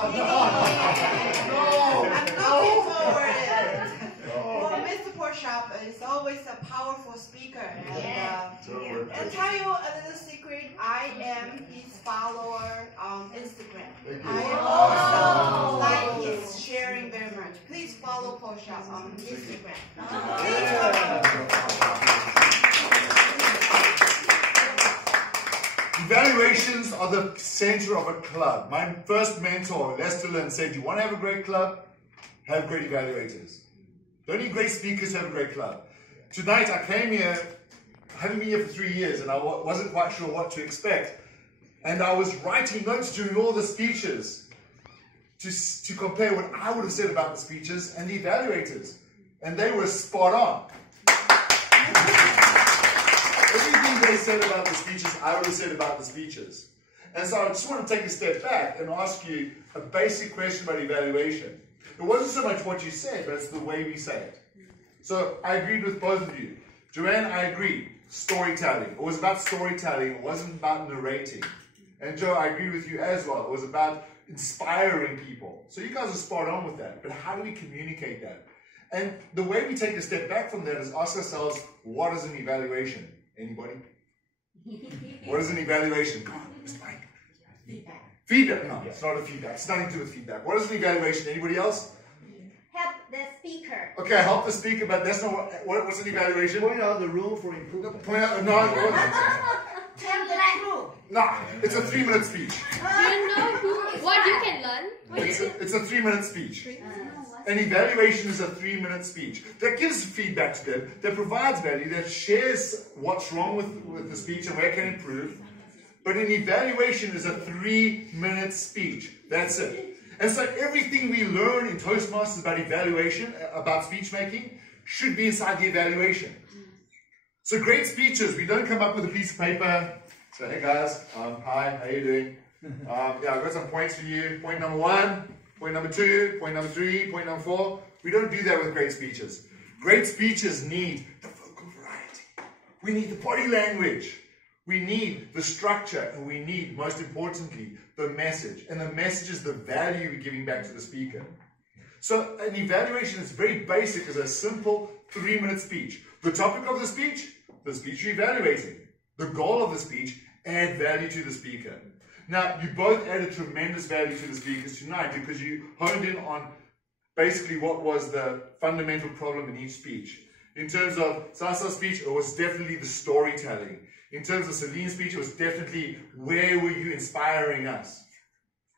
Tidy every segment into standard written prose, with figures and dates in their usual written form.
I'm looking forward to it. Well, Mr. Porkchop is always a powerful speaker. And tell you a little secret, I am his follower on Instagram. I also like his sharing very much. Please follow Porkchop on Instagram. Evaluations are the center of a club. My first mentor, Lester Lynn, said, you want to have a great club? Have great evaluators. Don't need great speakers, have a great club. Tonight I came here, having been here for 3 years, and I wasn't quite sure what to expect. And I was writing notes during all the speeches to compare what I would have said about the speeches and the evaluators. And they were spot on. Everything they said about the speeches, I would have said about the speeches. And so I just want to take a step back and ask you a basic question about evaluation. It wasn't so much what you said, but it's the way we say it. So I agreed with both of you. Joanne, I agree. Storytelling. It was about storytelling. It wasn't about narrating. And Joe, I agree with you as well. It was about inspiring people. So you guys are spot on with that. But how do we communicate that? And the way we take a step back from that is ask ourselves, what is an evaluation? Anybody? What is an evaluation? Come on, Mr. Mike. Feedback. Feedback. No, it's not a feedback. It's nothing to do with feedback. What is an evaluation? Anybody else? Help the speaker. Okay, help the speaker, but that's not what's an evaluation? Point out the room for improvement. Point out, no, Tell the truth. no, it's a 3-minute speech. Do you know what you can learn? It's a 3-minute speech. An evaluation is a 3-minute speech that gives feedback to them, that provides value, that shares what's wrong with the speech and where it can improve. But an evaluation is a 3-minute speech. That's it. And so everything we learn in Toastmasters about evaluation, about speech making, should be inside the evaluation. So great speeches, we don't come up with a piece of paper, say, hey guys, hi, how you doing? Yeah, I've got some points for you. Point number 1. Point number 2, point number 3, point number 4. We don't do that with great speeches. Great speeches need the vocal variety. We need the body language. We need the structure, and we need, most importantly, the message. And the message is the value we're giving back to the speaker. So an evaluation is very basic, as a simple 3-minute speech. The topic of the speech you're evaluating. The goal of the speech, add value to the speaker. Now, you both added tremendous value to the speakers tonight because you honed in on basically what was the fundamental problem in each speech. In terms of Sasa's speech, it was definitely the storytelling. In terms of Celine's speech, it was definitely where were you inspiring us.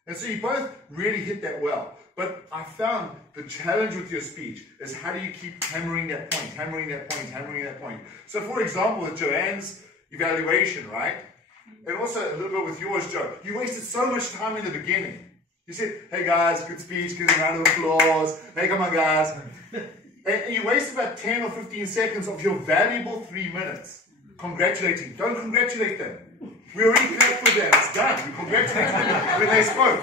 And so you both really hit that well. But I found the challenge with your speech is how do you keep hammering that point, hammering that point, hammering that point. So for example, with Joanne's evaluation, right? And also a little bit with yours, Joe. You wasted so much time in the beginning. You said, hey guys, good speech, give them a round of applause. Hey, come on guys. And you wasted about 10 or 15 seconds of your valuable 3 minutes congratulating. Don't congratulate them. We already clapped for them. It's done. We congratulated them when they spoke.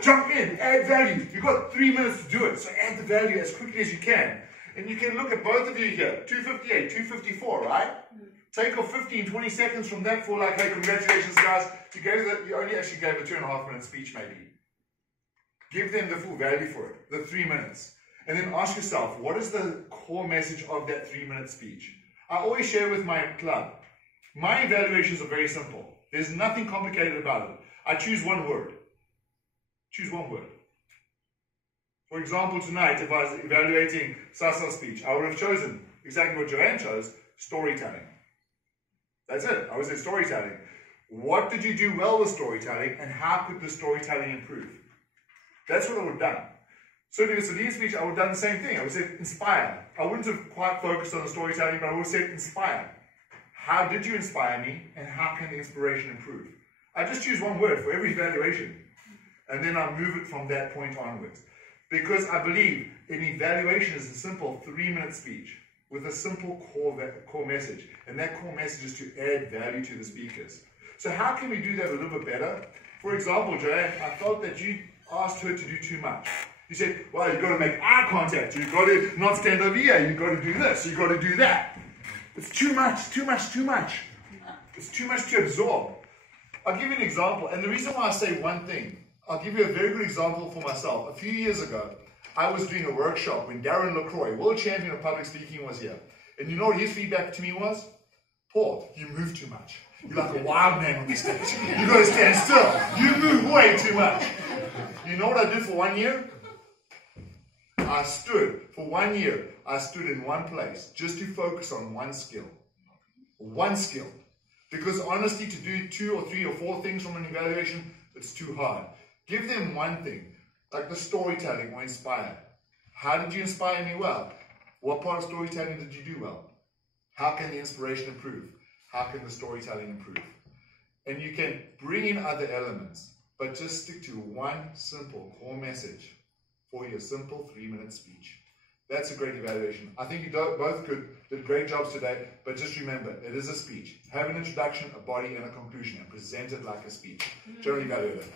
Jump in, add value. You've got 3 minutes to do it. So add the value as quickly as you can. And you can look at both of you here. 258, 254, right? Take off 15, 20 seconds from that for like, hey, congratulations, guys. You only actually gave a 2.5-minute speech, maybe. Give them the full value for it, the 3 minutes. And then ask yourself, what is the core message of that 3-minute speech? I always share with my club, my evaluations are very simple. There's nothing complicated about it. I choose one word. Choose one word. For example, tonight, if I was evaluating Sasa's speech, I would have chosen exactly what Joanne chose, storytelling. That's it. I would say storytelling. What did you do well with storytelling, and how could the storytelling improve? That's what I would have done. Certainly with Celine's speech, I would have done the same thing. I would say inspire. I wouldn't have quite focused on the storytelling, but I would have said inspire. How did you inspire me, and how can the inspiration improve? I just choose one word for every evaluation, and then I move it from that point onwards. Because I believe an evaluation is a simple 3-minute speech with a simple core message, and that core message is to add value to the speakers. So how can we do that a little bit better? For example, Joanne, I felt that you asked her to do too much. You said, well, you've got to make eye contact, you've got to not stand over here, you've got to do this, you've got to do that. It's too much, too much, too much. It's too much to absorb. I'll give you an example, and the reason why I say one thing, I'll give you a very good example for myself. A few years ago, I was doing a workshop when Darren LaCroix, world champion of public speaking, was here. And you know what his feedback to me was? Paul, you move too much. You're like a wild man on the stage. You've got to stand still. You move way too much. You know what I did for 1 year? For 1 year, I stood in one place just to focus on one skill. One skill. Because honestly, to do 2 or 3 or 4 things from an evaluation, it's too hard. Give them one thing, like the storytelling or inspire. How did you inspire me well? What part of storytelling did you do well? How can the inspiration improve? How can the storytelling improve? And you can bring in other elements, but just stick to one simple core message for your simple 3-minute speech. That's a great evaluation. I think you both did great jobs today, but just remember, it is a speech. Have an introduction, a body, and a conclusion, and present it like a speech. General evaluator.